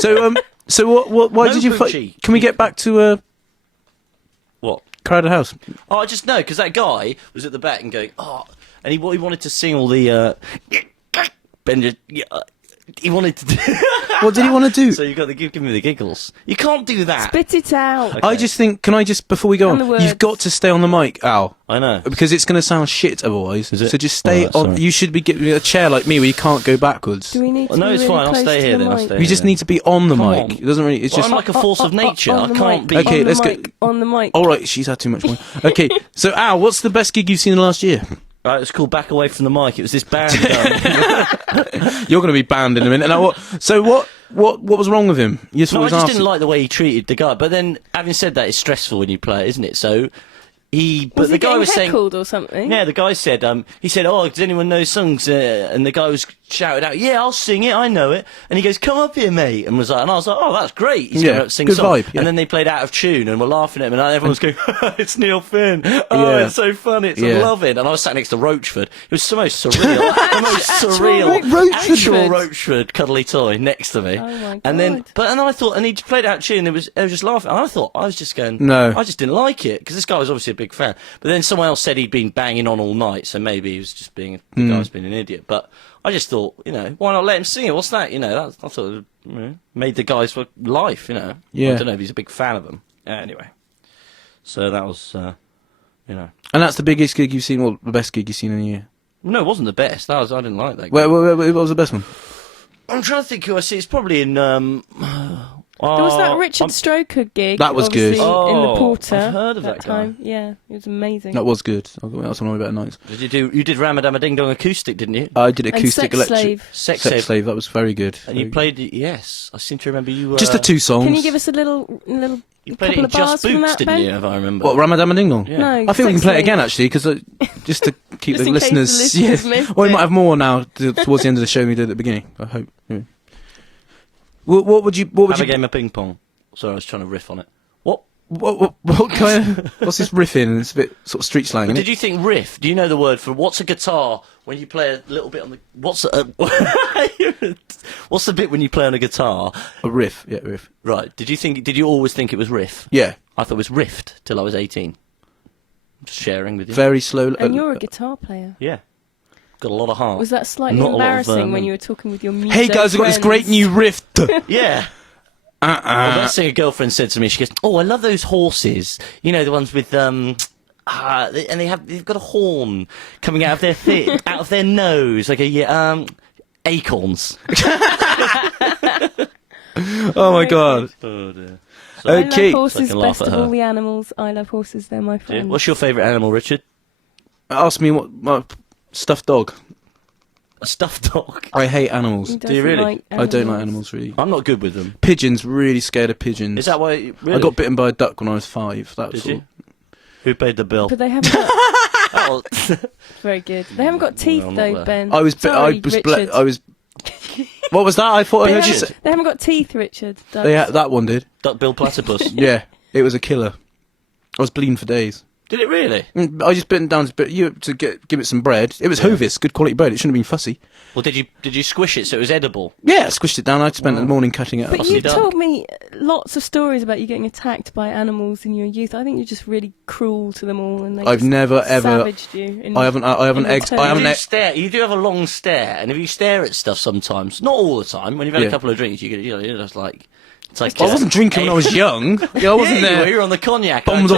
So what? Why did you fight? Can we get back to What? Crowded House? Oh, I just know because that guy was at the back and going, and he wanted to sing all the he wanted to do. What did he want to do? So you got to give me the giggles. You can't do that. Spit it out. Okay. I just think, can I just, before we go on, you've got to stay on the mic, Al. I know. Because it's going to sound shit otherwise. Is it? So just stay on. Sorry. You should be getting a chair like me where you can't go backwards. Do we need to No, be it's really fine. I'll close stay to here the then. I'll mic? stay You here. just need to be on the Come mic. on. It doesn't really, it's Well, just... I'm like a force of nature. I can't be... Okay, on let's the go. mic, on the mic. Alright, she's had too much wine. Okay, so Al, what's the best gig you've seen in the last year? Right, it's called Back Away from the Mic. It was this band. You're going to be banned in a minute. Now, what was wrong with him? You No, I just didn't like the way he treated the guy. But then, having said that, it's stressful when you play it, isn't it? So, Was the he guy was saying... heckled or something? Yeah, the guy said, he said, oh, does anyone know songs? And the guy was shouted out, yeah, I'll sing it, I know it. And he goes, come up here, mate. And I was like, oh, that's great. He's going to sing a good song. vibe, yeah. And then they played out of tune and were laughing at him. And everyone was going, it's Neil Finn. Oh, Yeah. it's so funny. It's I love it. And I was sat next to Roachford. It was the most surreal. The most surreal. Actual Roachford cuddly toy next to me. Oh, my God. And then I thought, and he played out of tune and they were just laughing. And I thought, I was just going, No. I just didn't like it. Because this guy was obviously a big fan. But then someone else said he'd been banging on all night, so maybe he was just the guy was being an idiot. But I just thought, why not let him sing it? What's that? I thought it made the guy's life, Yeah. I don't know if he's a big fan of them. Anyway, so that was, And that's the biggest gig you've seen, or the best gig you've seen in a year? No, it wasn't the best. I didn't like that. What was the best one? I'm trying to think who I see. It's probably in. There was that Richard Stroker gig. That was good. obviously, in the Porter. I've heard of that guy. time. Yeah, it was amazing. That was good. That was one of my better nights. You did Ramadama Ding Dong acoustic, didn't you? I did And acoustic Sex electric. Slave. Sex Slave. That was very good. And you played it. Yes, I seem to remember you. Just the two songs. Can you give us a little You played it couple in of bars Just from Boots, that, didn't Ben? you? If I remember. What, Ramadan Ding Dong? Yeah. No, I think we can Sex play it Slave. again, actually, because just to keep Just the in case the listeners... listeners missed Well, we it. might have more now towards the end of the show than we did at the beginning, I hope. Yeah. What would you... Have a game of ping pong. Sorry, I was trying to riff on it. What kind of... What's this riffing? It's a bit sort of street slang, isn't Did it? you think riff? Do you know the word for what's a guitar when you play a little bit on the... What's the bit when you play on a guitar? A riff, yeah, riff. Right. Did you always think it was riff? Yeah. I thought it was riffed till I was 18. I'm just sharing with you. Very slow... And you're a guitar player. Yeah. Got a lot of heart. Was that slightly Not a lot of, embarrassing when you were talking with your music Hey guys, I've got this great new riff. Yeah. Well, that's thing a girlfriend said to me. She goes, "Oh, I love those horses. You know, the ones with and they've got a horn coming out of their out of their nose, like acorns." Oh my god. Oh dear. Okay. I love horses, So I can laugh best at of her. all the animals. I love horses, they're my friends. What's your favourite animal, Richard? Ask me what my stuffed dog. A stuffed dog. I hate animals. Who Do you doesn't really? like I don't like animals? animals, really. I'm not good with them. Pigeons, really scared of pigeons. Is that why? Really? I got bitten by a duck when I was 5. That was Did you? all. Who paid the bill? But they haven't got... Oh, Very good. They haven't got teeth, Well, not though, there. Ben. I was Sorry, Richard. I was... What was that? I thought I They heard you haven't, say... they haven't got teeth, Richard. That one did. Duck Bill Platypus. Yeah, it was a killer. I was bleeding for days. Did it really? I just bit it down to give it some bread. It was Hovis, good quality bread. It shouldn't have been fussy. Well, did you squish it so it was edible? Yeah, I squished it down. I spent the morning cutting it up. But Fussy you duck. told me lots of stories about you getting attacked by animals in your youth. I think you're just really cruel to them all, and they I've just never ever. savaged you. I haven't in egged. return. I haven't You do egged. stare. You do have a long stare, and if you stare at stuff sometimes, not all the time. When you've had Yeah. a couple of drinks, you're just like. It's like I wasn't drinking when I was young. Yeah, I wasn't yeah, there. You were on the cognac. Bombed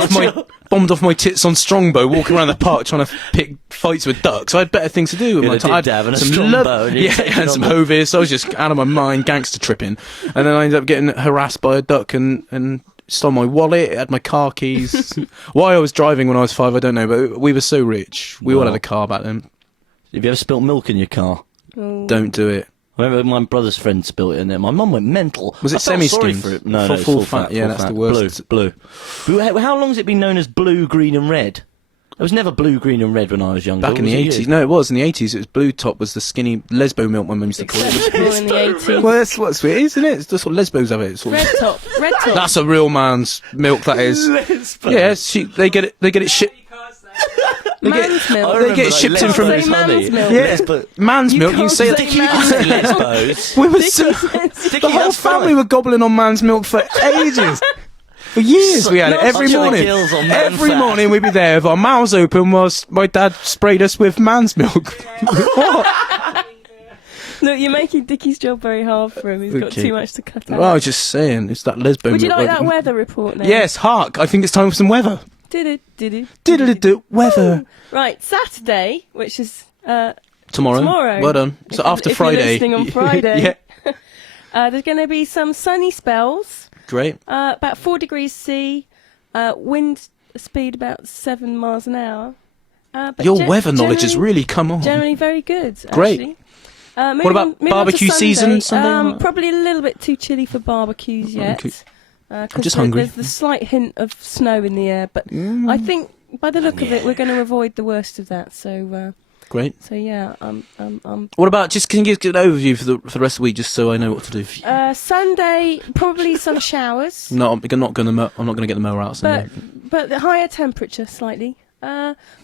off my tits on Strongbow, walking around the park trying to pick fights with ducks. I had better things to do with You'd my have time. I had did have, and a some Strongbow, and you'd yeah, take it and some on the- Hovis. I was just out of my mind, gangster tripping, and then I ended up getting harassed by a duck and stole my wallet. It had my car keys. Why I was driving when I was 5, I don't know, but we were so rich. We all had a car back then. Have you ever spilt milk in your car? Oh. Don't do it. I remember my brother's friend spilt it in there. My mum went mental. Was it I felt sorry semi-skimmed? for it. No, Full- it's full full fat, fat. yeah, full that's fat. the worst. Blue. How long has it been known as blue, green, and red? There was never blue, green, and red when I was younger. Back in was the it 80s. you? No, it was in the 80s. It was Blue Top was the skinny lesbo milk my mum used to call it. Acceptable in the 80s. Well, that's what it is, isn't it? It's just what lesbos have it. It's sort of- Red top. Red top. That's a real man's milk. That is. Lesbo. Yeah, they get it. They get it. Man's I milk. They remember, get like, shipped in Lesbos, from- Say man's honey. milk. Yeah. Yes, but Man's milk. You can can't say say it. Lesbos. We were so, Dickie, the whole that's family fine. were gobbling on man's milk for ages. For years we had it. Every Such a morning. kills on man Every fat. morning we'd be there with our mouths open whilst my dad sprayed us with man's milk. What? Look, you're making Dickie's job very hard for him. He's got Okay. too much to cut out. Well, I was just saying, it's that lesbian Would you milk. like that weather report now? Yes, hark. I think it's time for some weather. Diddle-do, weather. Right, Saturday, which is Tomorrow. Well done. So after if Friday. you're listening on Friday. Yeah, There's going to be some sunny spells, great. about 4 degrees C, wind speed about 7 miles an hour. But Your weather knowledge has generally- really come on. Generally very good, Great. actually. What about barbecue season, Sunday? Probably a little bit too chilly for barbecues yet. Okay. 'Cause just hungry. There's the slight hint of snow in the air, but I think by the look of it, we're going to avoid the worst of that. So Great. yeah, What about, can you give an overview for the rest of the week, just so I know what to do? Sunday probably some showers, No, I'm not going to get the mower out Sunday. but the higher temperature slightly.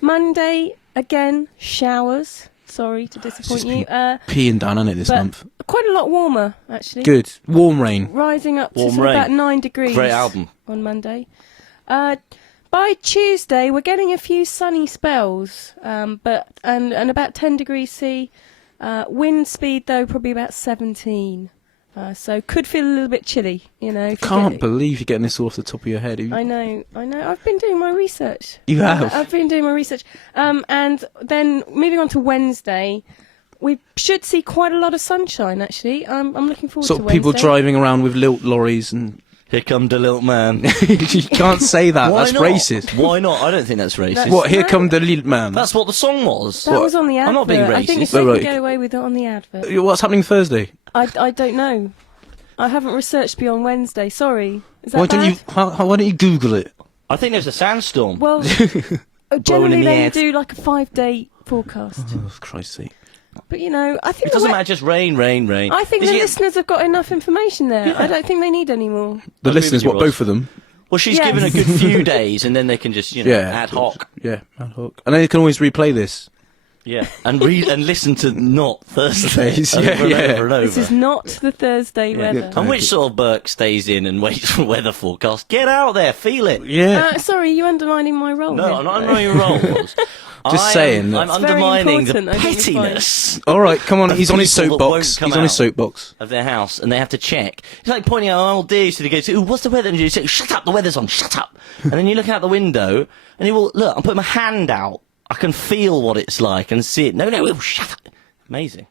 Monday again showers. Sorry to disappoint just you. Peeing down on it this but month. quite a lot warmer actually. Good. Warm rain. Rising up Warm to sort of rain. about 9 degrees. Great album. On Monday. By Tuesday, we're getting a few sunny spells, but about 10 degrees C. Wind speed though probably about 17. So could feel a little bit chilly, you know. if you Can't get- believe you're getting this all off the top of your head. I know. I've been doing my research. You have? I've been doing my research. And then moving on to Wednesday, we should see quite a lot of sunshine. Actually, I'm looking forward Sort to of people Wednesday. driving around with lilt lorries and... Here come the little man. You can't say that. Why That's not? racist. Why not? I don't think that's racist. That's- What? Here No. come the lilt man. That's what the song was. That was on the advert. I'm not being I think racist. they Oh, can right. get away with it on the advert. What's happening Thursday? I don't know. I haven't researched beyond Wednesday. Sorry. Is that Why bad? don't you? Why don't you Google it? I think there's a sandstorm. Well, in generally the they air. do like a 5-day forecast. Oh, for Christ's sake! But you know, I think It doesn't matter, just rain, rain, rain. I think Did the you get- listeners have got enough information there. I don't think they need any more. The agree listeners, with you, what? Ross. Both of them? Well, she's Yes. given a good few days, and then they can just, Yeah. ad hoc. Yeah, ad hoc. And then you can always replay this. Yeah, and read and listen to not Thursdays over Yeah, and yeah. over and over. This is not the Thursday weather. And which sort of Burke stays in and waits for weather forecast? Get out there, feel it. Yeah. Sorry, you undermining my role. No, here. I'm not undermining your roles. Just saying. I'm It's very undermining the important, I think you find. pettiness All right, come on. Of He's on his people that won't soapbox. come He's on his out. soapbox. of their house, and they have to check. It's like pointing out, oh dear, so they go, ooh, what's the weather? And you say, shut up, the weather's on, shut up. And then you look out the window, and you will, look, I'm putting my hand out. I can feel what it's like and see it. No, shut up. Amazing.